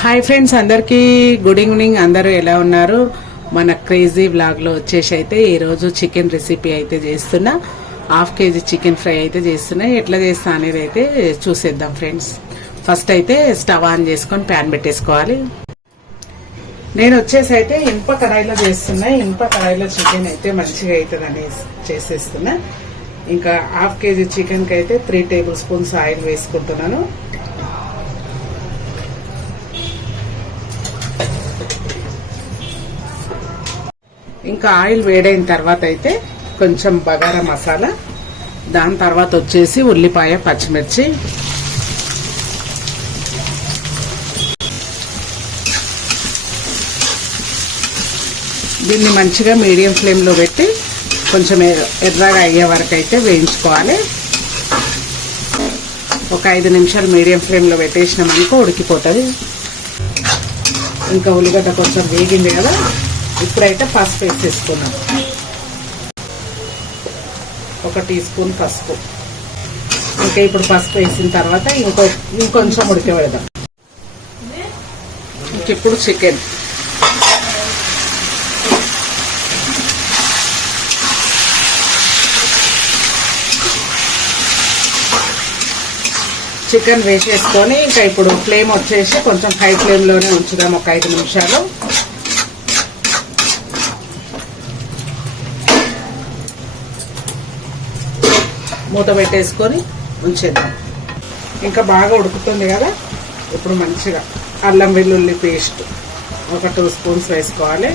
Hi friends, అందరికీ good evening. అందరూ ఎలా ఉన్నారు? మన క్రేజీ వ్లాగ్లో వచ్చేసి అయితే ఈరోజు చికెన్ రెసిపీ అయితే చేస్తున్నా. 1/2 kg చికెన్ ఫ్రై అయితే చేస్తున్నా. ఎట్లా చేస్తా అనేది అయితే చూసేద్దాం ఫ్రెండ్స్. ఫస్ట్ అయితే స్టవ్ ఆన్ చేసుకొని ప్యాన్ పెట్టేసుకోవాలి. నేను వచ్చేసి అయితే ఇనుప కడాయిలో చేస్తున్నా. ఇనుప కడాయిలో చికెన్ అయితే మంచిగా అవుతుందని చేసేస్తున్నా. ఇంకా 1/2 kg చికెన్కి అయితే 3 tablespoons ఆయిల్ వేసుకుంటున్నాను. ఇంకా ఆయిల్ వేడైన తర్వాత అయితే కొంచెం బగారా మసాలా, దాని తర్వాత వచ్చేసి ఉల్లిపాయ, పచ్చిమిర్చి, దీన్ని మంచిగా మీడియం ఫ్లేమ్లో పెట్టి కొంచెం ఎర్రగా అయ్యే వరకు అయితే వేయించుకోవాలి. ఒక 5 నిమిషాలు మీడియం ఫ్లేమ్లో పెట్టేసినామనుకో ఉడికిపోతుంది. ఇంకా ఉల్లిగడ్డ కొంచెం వేగింది కదా, ఇప్పుడైతే పసుపు వేసేసుకున్నాం. 1 టీ స్పూన్ పసుపు. ఇంకా ఇప్పుడు పసుపు వేసిన తర్వాత ఇంకొంచెం ఉడికి పెడదాం. ఇప్పుడు చికెన్ వేసేసుకొని ఇంకా ఇప్పుడు ఫ్లేమ్ వచ్చేసి కొంచెం హై ఫ్లేమ్లోనే ఉంచుదాం ఒక 5 నిమిషాలు. మూత పెట్టేసుకొని ఉంచేద్దాం. ఇంకా బాగా ఉడుకుతుంది కదా, ఇప్పుడు మంచిగా అల్లం వెల్లుల్లి పేస్ట్ ఒక 2 స్పూన్స్ వేసుకోవాలి.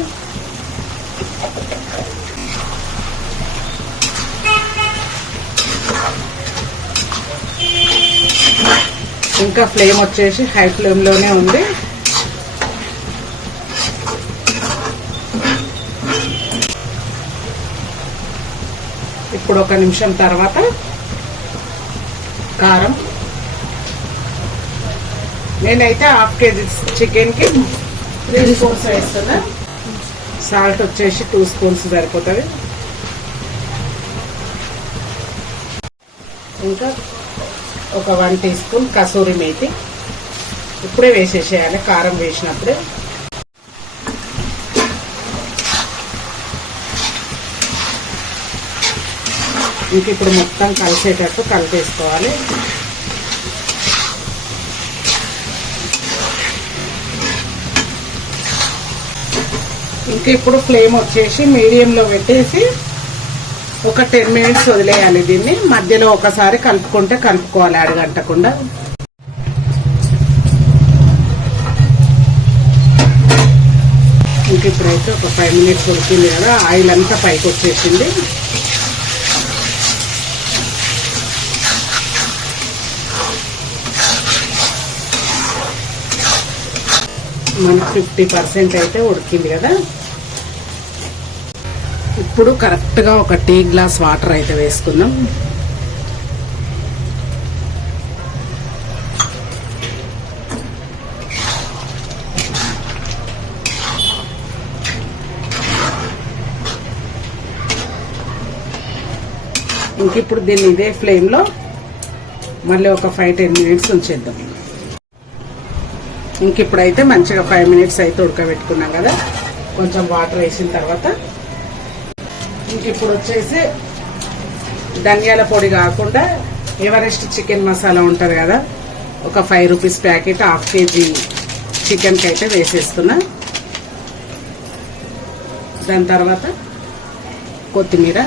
ఇంకా ఫ్లేమ్ వచ్చేసి హై ఫ్లేమ్లోనే ఉంది. ఇప్పుడు 1 నిమిషం తర్వాత కారం, నేనైతే 1/2 kg చికెన్కి 3 స్పూన్స్ వేస్తున్నా. సాల్ట్ వచ్చేసి 2 స్పూన్స్ సరిపోతుంది. ఇంకా ఒక 1 టీ స్పూన్ కసూరి మేతి ఇప్పుడే వేసేసేయాలి, కారం వేసినప్పుడే. ఇంక ఇప్పుడు మొత్తం కలిసేటట్టు కలిపేసుకోవాలి. ఇంక ఇప్పుడు ఫ్లేమ్ వచ్చేసి మీడియంలో పెట్టేసి ఒక 10 మినిట్స్ వదిలేయాలి. దీన్ని మధ్యలో ఒకసారి కలుపుకోవాలి అడగంటకుండా. ఇంక ఇప్పుడైతే ఒక 5 మినిట్స్ ఉడికింది కదా, ఆయిల్ అంతా పైకి వచ్చేసింది. మనకు 50% అయితే ఉడికింది కదా. ఇప్పుడు కరెక్ట్గా ఒక టీ గ్లాస్ వాటర్ అయితే వేసుకుందాం. ఇంక ఇప్పుడు దీన్ని ఇదే ఫ్లేమ్లో మళ్ళీ ఒక 5-10 మినిట్స్ ఉంచేద్దాం. ఇంక ఇప్పుడైతే మంచిగా 5 మినిట్స్ అయితే ఉడకబెట్టుకున్నాం కదా. కొంచెం వాటర్ వేసిన తర్వాత ఇంక ఇప్పుడు వచ్చేసి ధనియాల పొడి కాకుండా ఎవరెస్ట్ చికెన్ మసాలా ఉంటుంది కదా, ఒక 5 రూపీస్ ప్యాకెట్ 1/2 kg చికెన్కి అయితే వేసేస్తున్నా. దాని తర్వాత కొత్తిమీర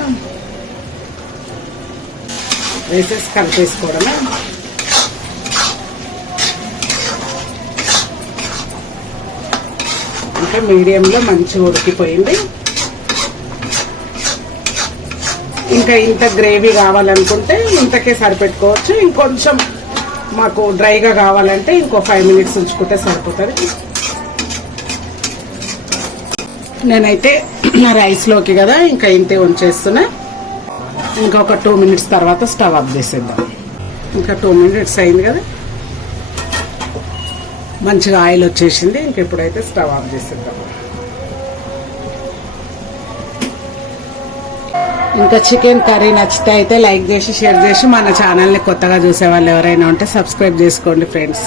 వేసేసి కలిపేసుకోవడమే. ఇంకా మీడియంలో మంచిగా ఉడికిపోయింది. ఇంకా ఇంత గ్రేవీ కావాలనుకుంటే ఇంతకే సరిపెట్టుకోవచ్చు. ఇంకొంచెం మాకు డ్రైగా కావాలంటే ఇంకో 5 మినిట్స్ ఉంచుకుంటే సరిపోతుంది. నేనైతే రైస్లోకి కదా ఇంకా ఇంతే ఉంచేస్తున్నా. ఇంకొక 2 మినిట్స్ తర్వాత స్టవ్ ఆఫ్ చేసేద్దాం. ఇంకా 2 మినిట్స్ అయింది కదా, మంచిగా ఆయిల్ వచ్చేసింది. ఇంక ఇప్పుడైతే స్టవ్ ఆఫ్ చేసేద్దాం. ఇంకా చికెన్ కర్రీ నచ్చితే అయితే లైక్ చేసి షేర్ చేసి మన ఛానల్ని కొత్తగా చూసే వాళ్ళు ఎవరైనా ఉంటే సబ్స్క్రైబ్ చేసుకోండి ఫ్రెండ్స్.